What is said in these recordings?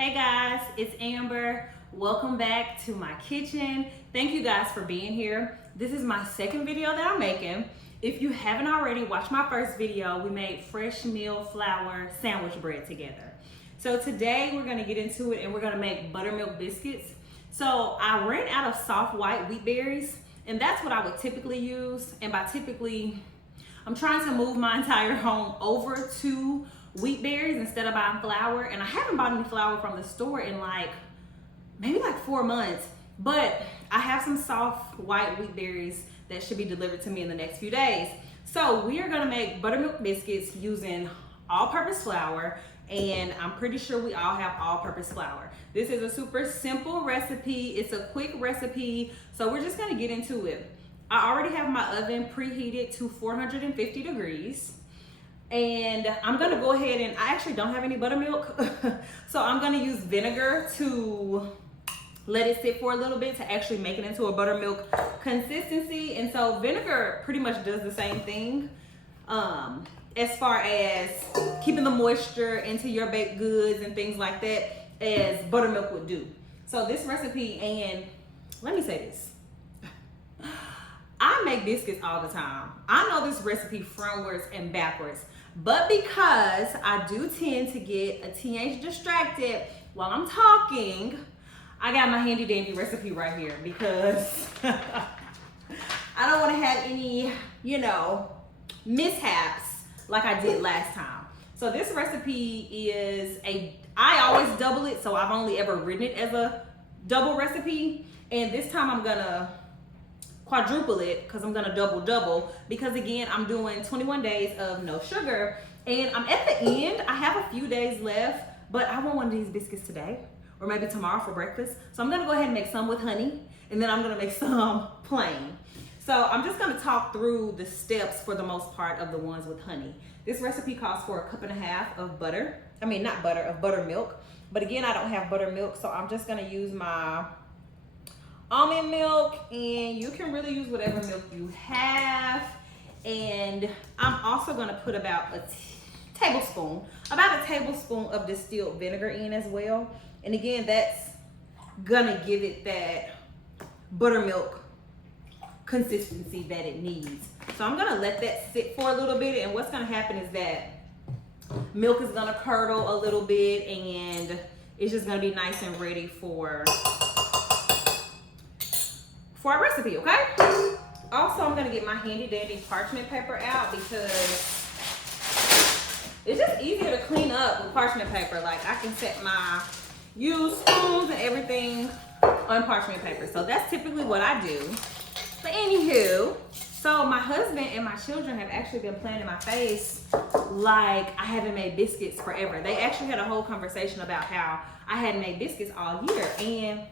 Hey guys, it's Amber. Welcome back to my kitchen. Thank you guys for being here. This is my second video that I'm making. If you haven't already watched my first video, we made fresh meal flour sandwich bread together. So today we're gonna get into it and we're gonna make buttermilk biscuits. So I ran out of soft white wheat berries and that's what I would typically use. And by typically, I'm trying to move my entire home over to wheat berries instead of buying flour, and I haven't bought any flour from the store in maybe 4 months, but I have some soft white wheat berries that should be delivered to me in the next few days. So we are gonna make buttermilk biscuits using all-purpose flour, and I'm pretty sure we all have all-purpose flour. This is a super simple recipe. It's a quick recipe, so we're just gonna get into it. I already have my oven preheated to 450 degrees. And I'm gonna go ahead and I actually don't have any buttermilk. So I'm gonna use vinegar to let it sit for a little bit to actually make it into a buttermilk consistency. And so vinegar pretty much does the same thing as far as keeping the moisture into your baked goods and things like that as buttermilk would do. So this recipe, and let me say this. I make biscuits all the time. I know this recipe frontwards and backwards, but because I do tend to get a teenage distracted while I'm talking, I got my handy dandy recipe right here because I don't want to have any, mishaps like I did last time. So this recipe is I always double it, so I've only ever written it as a double recipe, and this time I'm gonna quadruple it because I'm gonna double because again I'm doing 21 days of no sugar, and I'm at the end. I have a few days left, but I want one of these biscuits today or maybe tomorrow for breakfast, so I'm gonna go ahead and make some with honey, and then I'm gonna make some plain. So I'm just gonna talk through the steps for the most part of the ones with honey. This recipe calls for 1.5 cups of buttermilk, but again I don't have buttermilk, so I'm just gonna use my almond milk, and you can really use whatever milk you have. And I'm also gonna put about a tablespoon of distilled vinegar in as well. And again, that's gonna give it that buttermilk consistency that it needs. So I'm gonna let that sit for a little bit, and what's gonna happen is that milk is gonna curdle a little bit, and it's just gonna be nice and ready for our recipe, okay? Also, I'm gonna get my handy dandy parchment paper out because it's just easier to clean up with parchment paper. Like I can set my used spoons and everything on parchment paper. So that's typically what I do. But anywho, so my husband and my children have actually been playing in my face like I haven't made biscuits forever. They actually had a whole conversation about how I hadn't made biscuits all year, and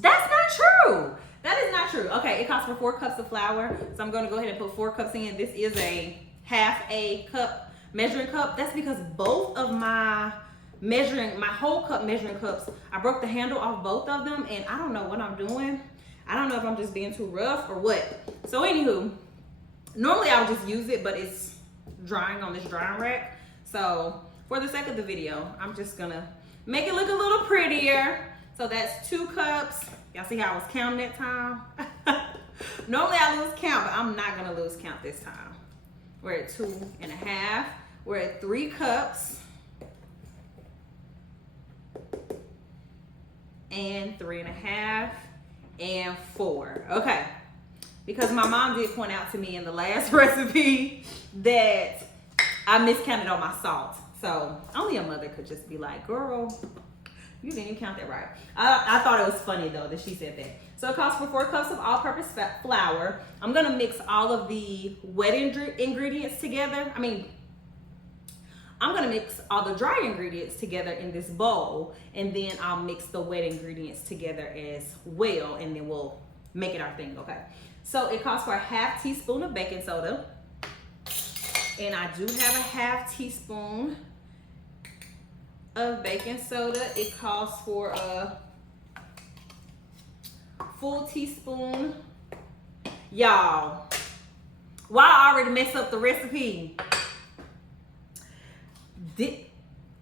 that's not true. That is not true. Okay, it calls for 4 cups of flour, so I'm gonna go ahead and put 4 cups in. This is a half a cup measuring cup. That's because both of my whole cup measuring cups, I broke the handle off both of them, and I don't know what I'm doing. I don't know if I'm just being too rough or what. So anywho, normally I would just use it, but it's drying on this drying rack. So for the sake of the video, I'm just gonna make it look a little prettier. So that's 2 cups. Y'all see how I was counting that time? Normally I lose count, but I'm not gonna lose count this time. We're at 2.5. We're at 3 cups. And 3.5 and 4. Okay. Because my mom did point out to me in the last recipe that I miscounted on my salt. So only a mother could just be like, girl, you didn't even count that right. I thought it was funny though that she said that. So it calls for 4 cups of all-purpose flour. I'm gonna mix all of the wet ingredients together. I'm gonna mix all the dry ingredients together in this bowl, and then I'll mix the wet ingredients together as well, and then we'll make it our thing, okay? So it calls for a 1/2 teaspoon of baking soda, and I do have a 1/2 teaspoon of baking soda. It calls for a full teaspoon. Y'all, why I already messed up the recipe?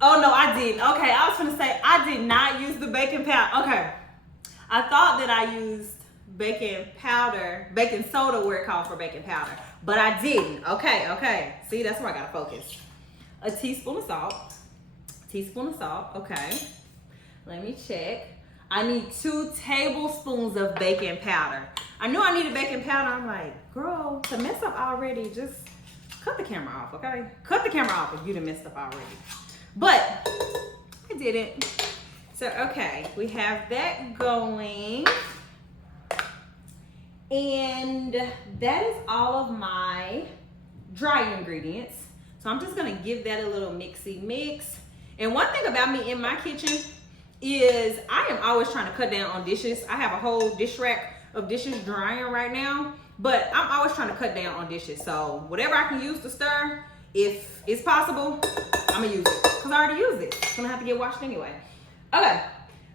Oh no, I didn't. Okay, I was gonna say I did not use the baking powder. Okay, I thought that I used baking powder, baking soda where it called for baking powder, but I didn't. Okay. See, that's where I gotta focus. A teaspoon of salt. Teaspoon of salt. Okay. Let me check. I need 2 tablespoons of baking powder. I knew I needed baking powder. I'm like, girl, to mess up already, just cut the camera off, okay? Cut the camera off if you done messed up already. But I didn't. So, okay, we have that going. And that is all of my dry ingredients. So I'm just gonna give that a little mixy mix. And one thing about me in my kitchen is I am always trying to cut down on dishes. I have a whole dish rack of dishes drying right now, but I'm always trying to cut down on dishes. So whatever I can use to stir, if it's possible, I'm gonna use it. Cause I already used it. It's gonna have to get washed anyway. Okay,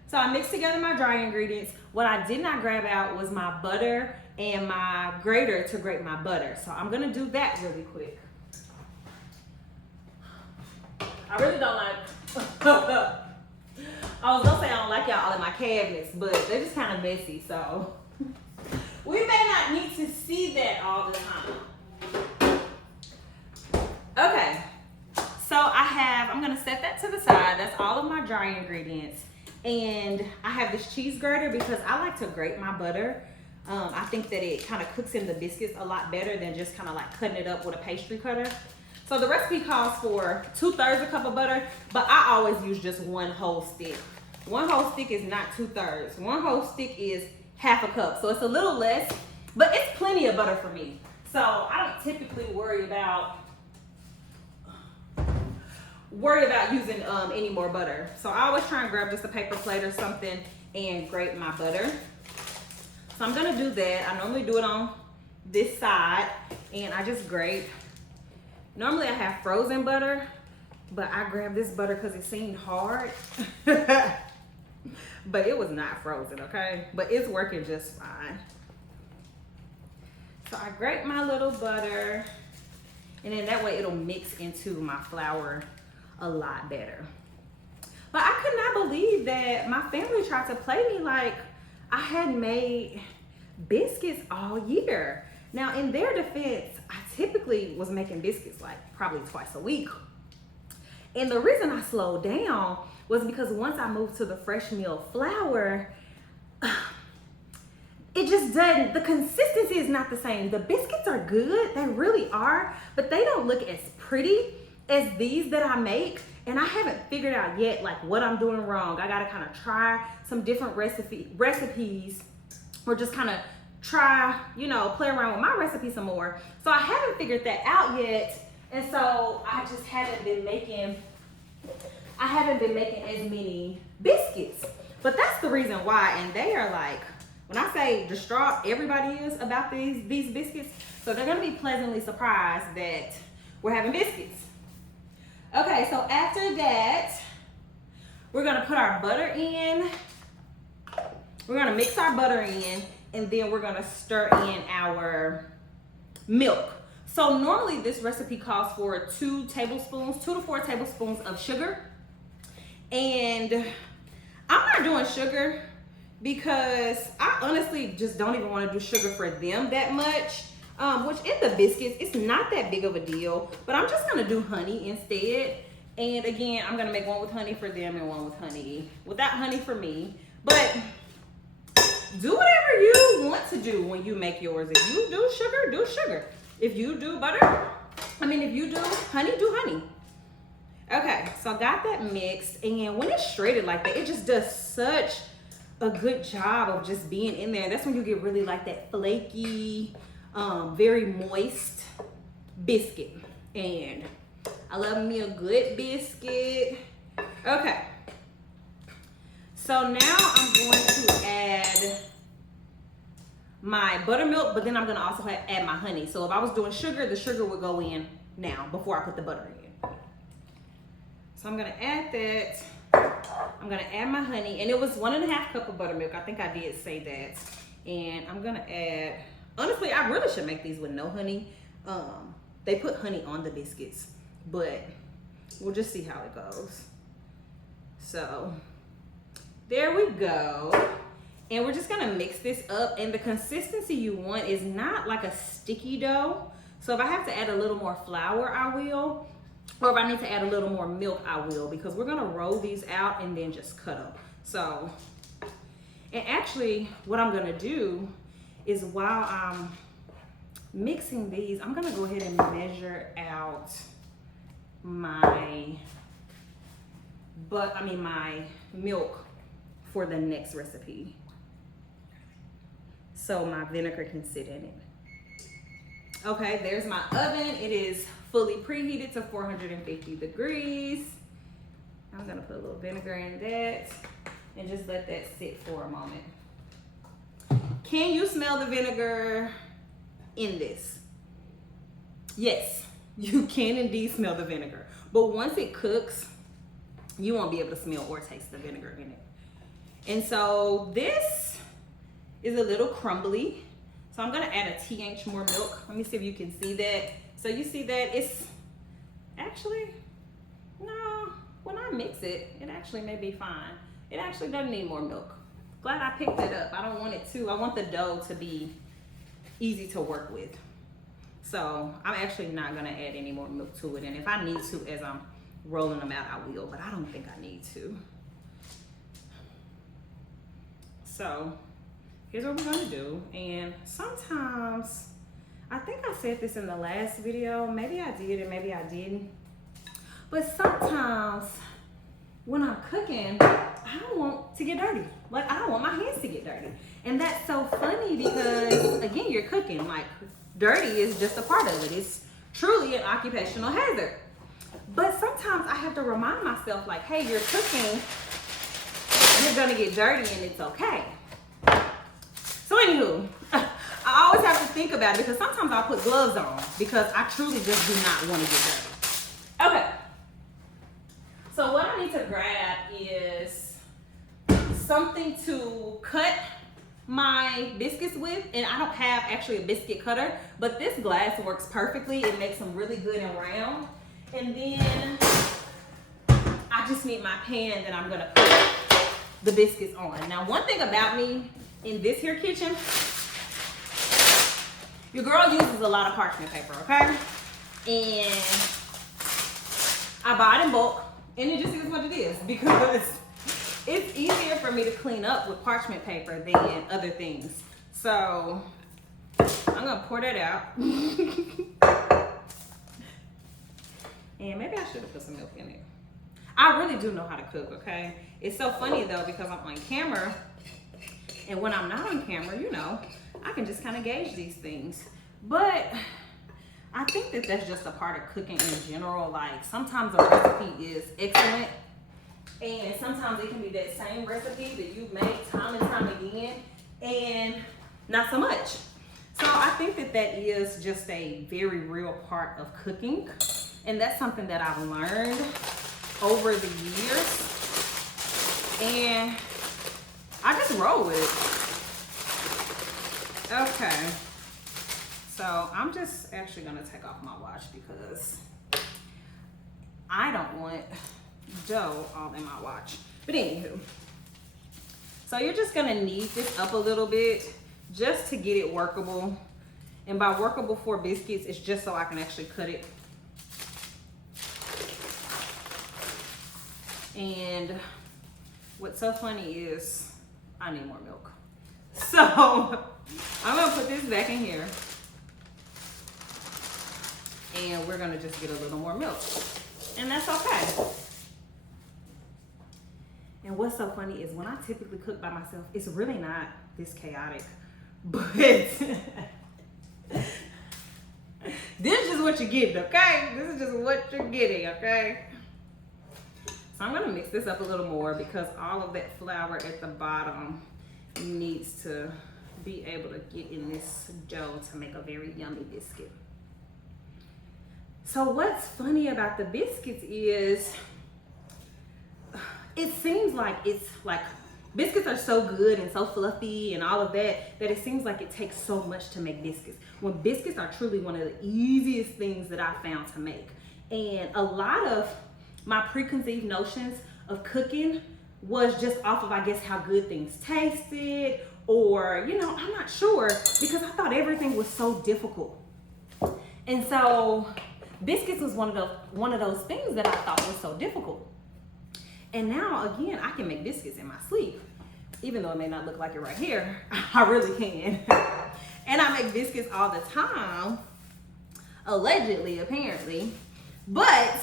so I mixed together my dry ingredients. What I did not grab out was my butter and my grater to grate my butter. So I'm gonna do that really quick. I really don't like, I was gonna say I don't like y'all all in my cabinets, but they're just kind of messy, so we may not need to see that all the time. Okay, so I'm gonna set that to the side. That's all of my dry ingredients. And I have this cheese grater because I like to grate my butter. I think that it kind of cooks in the biscuits a lot better than just kind of like cutting it up with a pastry cutter. So the recipe calls for 2/3 a cup of butter, but I always use just 1 whole stick. 1 whole stick is not 2/3. 1 whole stick is half a cup. So it's a little less, but it's plenty of butter for me. So I don't typically worry about using any more butter. So I always try and grab just a paper plate or something and grate my butter. So I'm gonna do that. I normally do it on this side and I just grate. Normally I have frozen butter, but I grabbed this butter because it seemed hard. But it was not frozen, okay? But it's working just fine. So I grate my little butter, and then that way it'll mix into my flour a lot better. But I could not believe that my family tried to play me like I had made biscuits all year. Now, in their defense, I typically was making biscuits like probably twice a week. And the reason I slowed down was because once I moved to the fresh meal flour, it just doesn't, the consistency is not the same. The biscuits are good, they really are, but they don't look as pretty as these that I make. And I haven't figured out yet like what I'm doing wrong. I gotta kind of try some different recipes or just kind of try, you know, play around with my recipe some more. So I haven't figured that out yet. And so I just haven't been making as many biscuits. But that's the reason why. And they are like, when I say distraught, everybody is about these biscuits. So they're gonna be pleasantly surprised that we're having biscuits. Okay, so after that, we're gonna put our butter in. We're gonna mix our butter in, and then we're gonna stir in our milk. So normally this recipe calls for 2 to 4 tablespoons of sugar. And I'm not doing sugar because I honestly just don't even want to do sugar for them that much. Which in the biscuits, it's not that big of a deal, but I'm just gonna do honey instead. And again, I'm gonna make one with honey for them and one with honey, without honey for me. But do whatever you want to do when you make yours. If you do sugar, do sugar. If you do butter, if you do honey. Okay, so I got that mixed, and when it's shredded like that, it just does such a good job of just being in there. That's when you get really like that flaky, very moist biscuit. And I love me a good biscuit. Okay. So now I'm going to add my buttermilk, but then I'm gonna also add my honey. So if I was doing sugar, the sugar would go in now before I put the butter in. So I'm gonna add that. I'm gonna add my honey, and it was 1.5 cups of buttermilk. I think I did say that. And I'm gonna add, honestly, I really should make these with no honey. They put honey on the biscuits, but we'll just see how it goes. So there we go. And we're just gonna mix this up, and the consistency you want is not like a sticky dough. So if I have to add a little more flour, I will. Or if I need to add a little more milk, I will, because we're gonna roll these out and then just cut them. So, and actually what I'm gonna do is while I'm mixing these, I'm gonna go ahead and measure out my my milk for the next recipe, so my vinegar can sit in it. Okay, there's my oven. It is fully preheated to 450 degrees. I'm gonna put a little vinegar in that and just let that sit for a moment. Can you smell the vinegar in this? Yes, you can indeed smell the vinegar. But once it cooks, you won't be able to smell or taste the vinegar in it. And so this is a little crumbly. So I'm gonna add a TH more milk. Let me see if you can see that. So you see that it's actually, no, when I mix it, it actually may be fine. It actually doesn't need more milk. Glad I picked that up. I don't want it to, I want the dough to be easy to work with. So I'm actually not gonna add any more milk to it. And if I need to, as I'm rolling them out, I will, but I don't think I need to. So here's what we're gonna do. And sometimes, I think I said this in the last video, maybe I did and maybe I didn't, but sometimes when I'm cooking, I don't want to get dirty. Like, I don't want my hands to get dirty. And that's so funny because, again, you're cooking. Like, dirty is just a part of it. It's truly an occupational hazard. But sometimes I have to remind myself, like, hey, you're cooking, you're gonna get dirty and it's okay. So anywho, I always have to think about it because sometimes I'll put gloves on because I truly just do not want to get dirty. Okay. So what I need to grab is something to cut my biscuits with, and I don't have actually a biscuit cutter, but this glass works perfectly. It makes them really good and round. And then I just need my pan that I'm gonna put the biscuits on. Now, one thing about me in this here kitchen, your girl uses a lot of parchment paper, okay? And I buy it in bulk, and it just is what it is because it's easier for me to clean up with parchment paper than other things. So I'm gonna pour that out. And maybe I should have put some milk in it. I really do know how to cook, okay? It's so funny though because I'm on camera, and when I'm not on camera, you know, I can just kind of gauge these things. But I think that that's just a part of cooking in general. Like, sometimes a recipe is excellent, and sometimes it can be that same recipe that you've made time and time again, and not so much. So I think that that is just a very real part of cooking, and that's something that I've learned over the years, and I just roll with it. Okay, so I'm just actually gonna take off my watch because I don't want dough all in my watch. But anywho, so you're just gonna knead this up a little bit just to get it workable. And by workable for biscuits, it's just so I can actually cut it. And what's so funny is I need more milk. So I'm gonna put this back in here, and we're gonna just get a little more milk, and that's okay. And what's so funny is when I typically cook by myself, it's really not this chaotic, but this is just what you're getting, okay? This is just what you're getting, okay? So I'm gonna mix this up a little more because all of that flour at the bottom needs to be able to get in this dough to make a very yummy biscuit. So what's funny about the biscuits is it seems like it's like biscuits are so good and so fluffy and all of that that it seems like it takes so much to make biscuits, when biscuits are truly one of the easiest things that I found to make. And a lot of my preconceived notions of cooking was just off of, I guess, how good things tasted, or, you know, I'm not sure, because I thought everything was so difficult. And so biscuits was one of those things that I thought was so difficult. And now, again, I can make biscuits in my sleep. Even though it may not look like it right here, I really can. And I make biscuits all the time, allegedly, apparently. But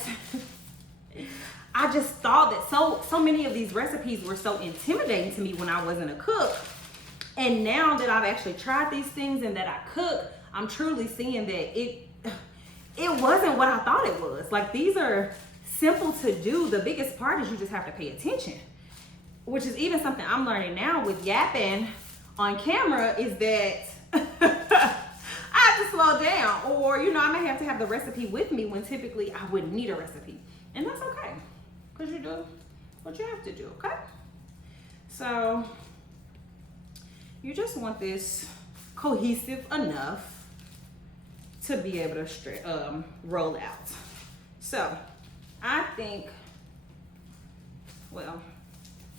I just thought that so many of these recipes were so intimidating to me when I wasn't a cook. And now that I've actually tried these things and that I cook, I'm truly seeing that it wasn't what I thought it was. Like, these are simple to do. The biggest part is you just have to pay attention, which is even something I'm learning now with yapping on camera, is that I have to slow down, or, you know, I may have to have the recipe with me when typically I wouldn't need a recipe. And that's okay, because you do what you have to do, okay? So you just want this cohesive enough to be able to roll out. So I think, well,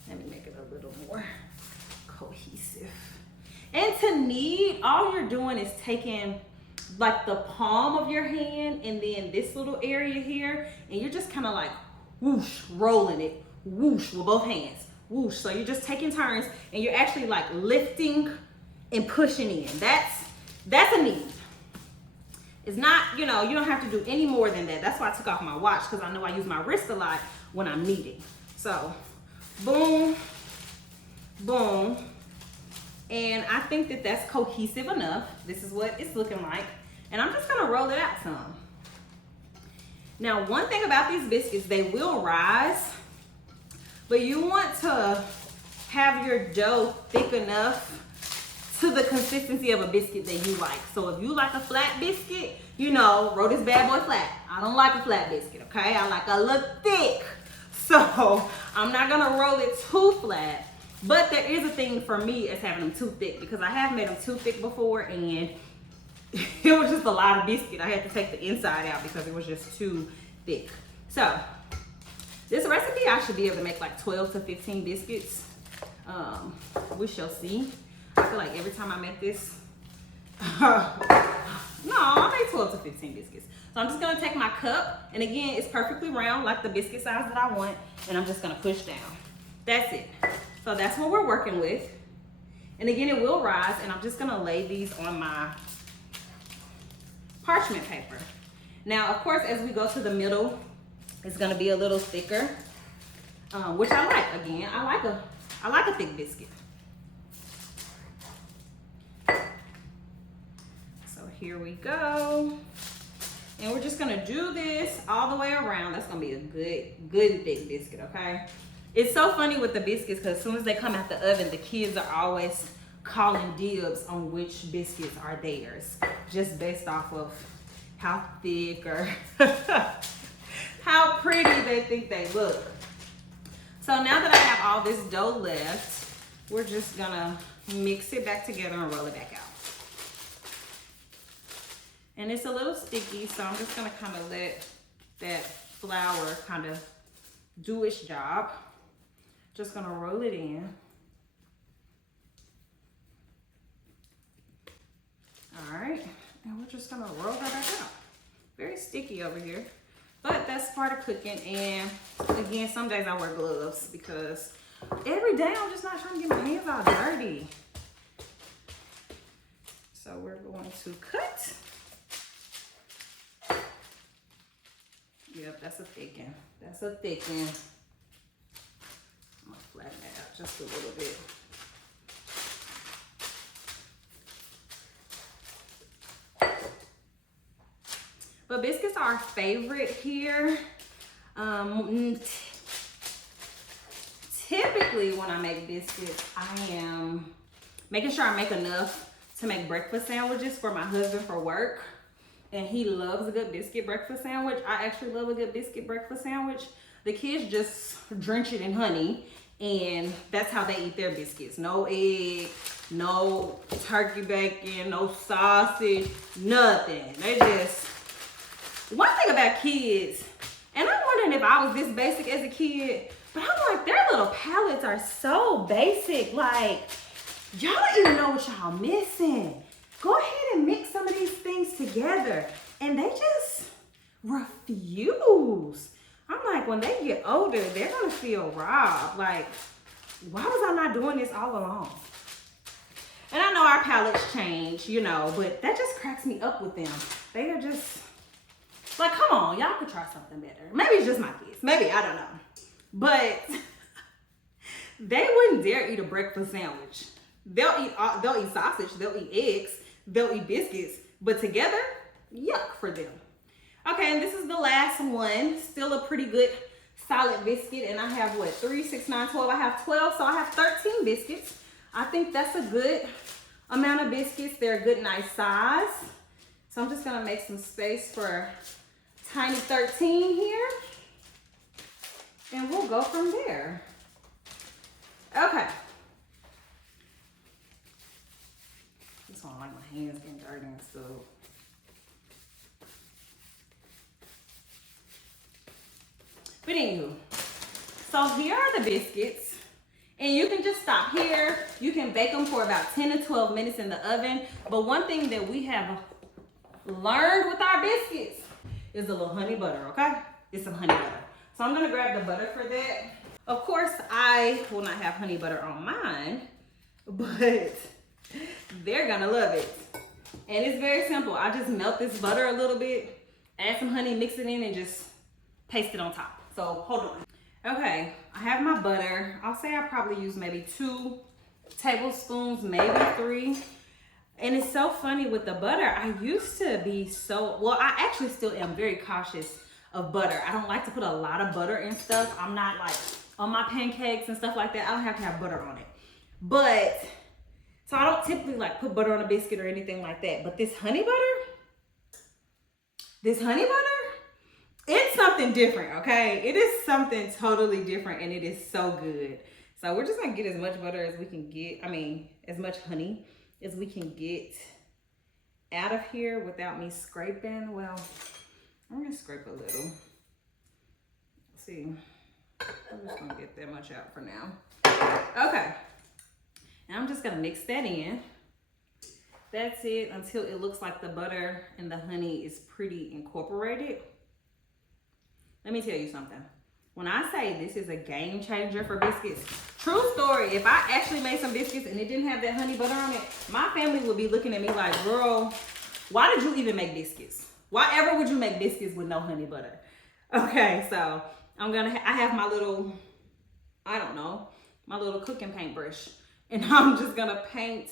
let me make it a little more cohesive. And to knead, all you're doing is taking like the palm of your hand and then this little area here, and you're just kind of like whoosh, rolling it, whoosh, with both hands, whoosh. So you're just taking turns, and you're actually like lifting and pushing in. That's a knead. It's not, you know, you don't have to do any more than that. That's why I took off my watch, because I know I use my wrist a lot when I'm kneading. So boom, boom. And I think that that's cohesive enough. This is what it's looking like. And I'm just gonna roll it out some. Now, one thing about these biscuits, they will rise, but you want to have your dough thick enough to the consistency of a biscuit that you like. So if you like a flat biscuit, you know, roll this bad boy flat. I don't like a flat biscuit, okay? I like a little thick. So I'm not gonna roll it too flat. But there is a thing for me as having them too thick, because I have made them too thick before, and it was just a lot of biscuit. I had to take the inside out because it was just too thick. So this recipe, I should be able to make like 12 to 15 biscuits. We shall see. I feel like every time I make this, no, I make 12 to 15 biscuits. So I'm just gonna take my cup, and again, it's perfectly round, like the biscuit size that I want, and I'm just gonna push down. That's it. So that's what we're working with. And again, it will rise, and I'm just gonna lay these on my parchment paper. Now, of course, as we go to the middle, it's gonna be a little thicker, which I like. Again, I like a thick biscuit. So here we go. And we're just gonna do this all the way around. That's gonna be a good thick biscuit, okay? It's so funny with the biscuits, because as soon as they come out the oven, the kids are always calling dibs on which biscuits are theirs, just based off of how thick or how pretty they think they look. So now that I have all this dough left, we're just gonna mix it back together and roll it back out. And it's a little sticky, so I'm just gonna kind of let that flour kind of do its job. Just gonna roll it in. All right, and we're just gonna roll that back out. Very sticky over here, but that's part of cooking. And again, some days I wear gloves, because every day I'm just not trying to get my hands all dirty. So we're going to cut. Yep, that's a thick one. That's a thick one. I'm gonna flatten that out just a little bit. But biscuits are our favorite here. Typically when I make biscuits, I am making sure I make enough to make breakfast sandwiches for my husband for work. And he loves a good biscuit breakfast sandwich. I actually love a good biscuit breakfast sandwich. The kids just drench it in honey, and that's how they eat their biscuits. No egg, no turkey bacon, no sausage, nothing. They just, one thing about kids, and I'm wondering if I was this basic as a kid, but But I'm like, their little palettes are so basic. Like, y'all don't even know what y'all missing. Go ahead and mix some of these things together. And they just refuse. I'm like, when they get older, they're gonna feel robbed. Like, why was I not doing this all along? And I know our palettes change, you know, but that just cracks me up with them. They are just, like, come on, y'all could try something better. Maybe it's just my kids. Maybe, I don't know. But they wouldn't dare eat a breakfast sandwich. They'll eat sausage, they'll eat eggs, they'll eat biscuits, but together, yuck for them. Okay, and this is the last one. Still a pretty good solid biscuit, and I have what, 3, 6, 9, 12. I have 12, so I have 13 biscuits. I think that's a good amount of biscuits. They're a good, nice size. So I'm just gonna make some space for tiny 13 here. And we'll go from there. Okay. This one, like my hands getting dirty and stuff. But anywho, so here are the biscuits. And you can just stop here. You can bake them for about 10 to 12 minutes in the oven. But one thing that we have learned with our biscuits is a little honey butter, okay? It's some honey butter. So I'm gonna grab the butter for that. Of course, I will not have honey butter on mine, but they're gonna love it. And it's very simple. I just melt this butter a little bit, add some honey, mix it in, and just paste it on top. So hold on. Okay, I have my butter. I'll say I probably use maybe 2 tablespoons, maybe 3. And it's so funny with the butter. I used to be so, well, I actually still am very cautious of butter. I don't like to put a lot of butter in stuff. I'm not like on my pancakes and stuff like that. I don't have to have butter on it. But, so I don't typically like put butter on a biscuit or anything like that. But this honey butter, it's something different, okay? It is something totally different, and it is so good. So we're just gonna get as much butter as we can get. I mean, as much honey as we can get out of here without me scraping. Well, I'm gonna scrape a little. Let's see, I'm just gonna get that much out for now. Okay, and I'm just gonna mix that in. That's it until it looks like the butter and the honey is pretty incorporated. Let me tell you something. When I say this is a game changer for biscuits, true story, if I actually made some biscuits and it didn't have that honey butter on it, my family would be looking at me like, girl, why did you even make biscuits? Why ever would you make biscuits with no honey butter? Okay, so I have my little, I don't know, my little cooking paintbrush. And I'm just gonna paint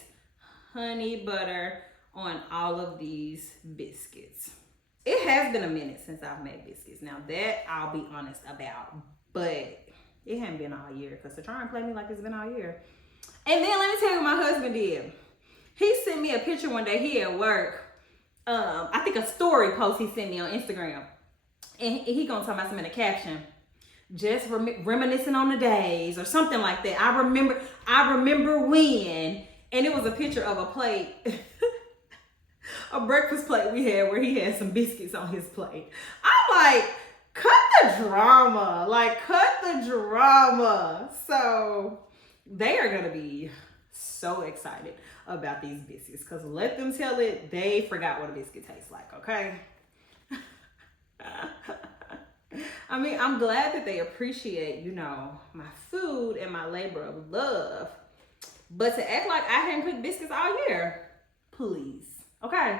honey butter on all of these biscuits. It has been a minute since I've made biscuits. Now that I'll be honest about, but it hasn't been all year, because to try and play me like it's been all year. And then let me tell you what my husband did. He sent me a picture one day, he at work. I think a story post he sent me on Instagram. And he gonna talk about something in the caption. Just reminiscing on the days or something like that. I remember when, and it was a picture of a plate. A breakfast plate we had where he had some biscuits on his plate. I'm like, cut the drama. Like, cut the drama. So they are gonna be so excited about these biscuits, because let them tell it, they forgot what a biscuit tastes like, okay? I mean, I'm glad that they appreciate, you know, my food and my labor of love. But to act like I hadn't cooked biscuits all year, please. Okay.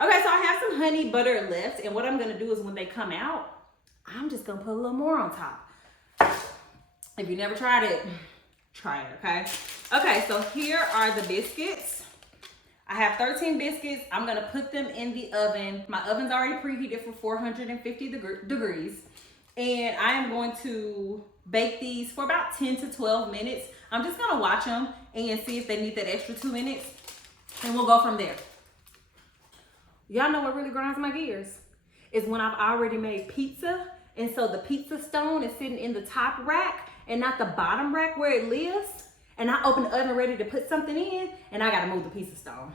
Okay, so I have some honey butter left, and what I'm gonna do is when they come out, I'm just gonna put a little more on top. If you never tried it, try it, okay? Okay, so here are the biscuits. I have 13 biscuits. I'm gonna put them in the oven. My oven's already preheated for 450 degrees. And I am going to bake these for about 10 to 12 minutes. I'm just gonna watch them and see if they need that extra 2 minutes. And we'll go from there. Y'all know what really grinds my gears? Is when I've already made pizza, and so the pizza stone is sitting in the top rack and not the bottom rack where it lives. And I open the oven ready to put something in, and I gotta move the pizza stone.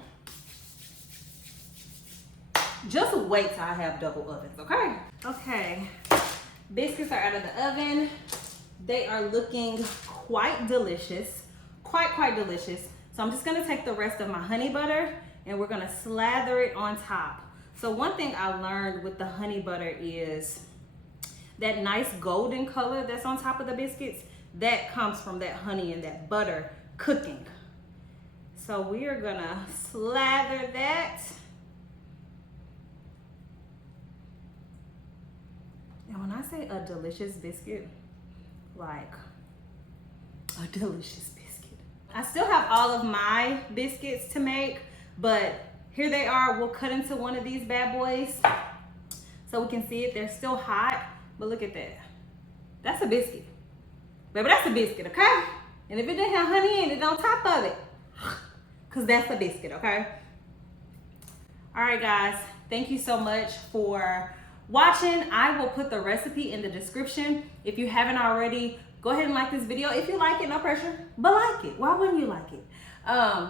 Just wait till I have double ovens, okay? Okay, biscuits are out of the oven. They are looking quite delicious, quite delicious. So I'm just gonna take the rest of my honey butter and we're gonna slather it on top. So one thing I learned with the honey butter is that nice golden color that's on top of the biscuits, that comes from that honey and that butter cooking. So we are gonna slather that. And when I say a delicious biscuit, like a delicious biscuit. I still have all of my biscuits to make, but here they are. We'll cut into one of these bad boys so we can see it. They're still hot, but look at that. That's a biscuit. Baby, that's a biscuit, okay? And if it didn't have honey in it on top of it, because that's a biscuit, okay? All right, guys. Thank you so much for watching. I will put the recipe in the description. If you haven't already, go ahead and like this video. If you like it, no pressure, but like it. Why wouldn't you like it?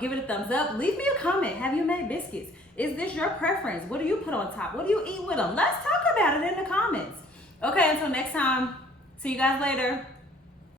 Give it a thumbs up. Leave me a comment. Have you made biscuits? Is this your preference? What do you put on top? What do you eat with them? Let's talk about it in the comments. Okay, until next time. See you guys later.